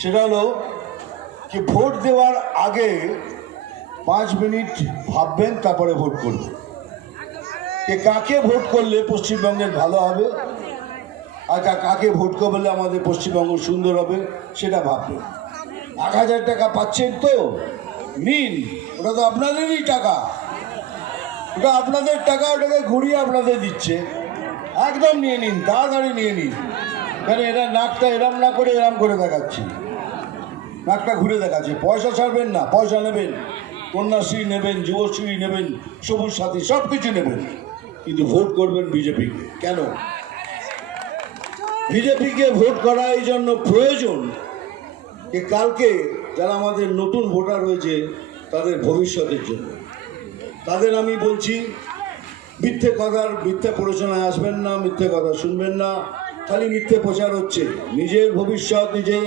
সেটা হলো কি ভোট দেওয়ার আগে 5 মিনিট ভাববেন, তারপরে ভোট করবেন। যে কাকে ভোট করলে পশ্চিমবঙ্গের ভালো হবে আর কাকে ভোট করলে আমাদের পশ্চিমবঙ্গ সুন্দর হবে সেটা ভাববেন। 1000 টাকা পাচ্ছেন তো নিন, ওটা তো আপনাদেরই টাকা, ওটা আপনাদের টাকা, ওটাকে ঘুরিয়ে আপনাদের দিচ্ছে, একদম নিয়ে নিন, তাড়াতাড়ি নিয়ে নিন। কারণ এরা নাকটা এরম না করে এরম করে দেখাচ্ছি, নাকটা ঘুরে দেখাচ্ছে। পয়সা ছাড়বেন না, পয়সা নেবেন, কন্যাশ্রী নেবেন, যুবশ্রী নেবেন, সবুজ সাথী সব কিছু নেবেন, কিন্তু ভোট করবেন বিজেপিকে। কেন বিজেপিকে ভোট করা এই জন্য প্রয়োজন যে কালকে যারা আমাদের নতুন ভোটার হয়েছে তাদের ভবিষ্যতের জন্য। তাদের আমি বলছি, মিথ্যে কথার মিথ্যে প্ররোচনায় আসবেন না, মিথ্যে কথা শুনবেন না, খালি মিথ্যে প্রচার হচ্ছে। নিজের ভবিষ্যৎ নিজে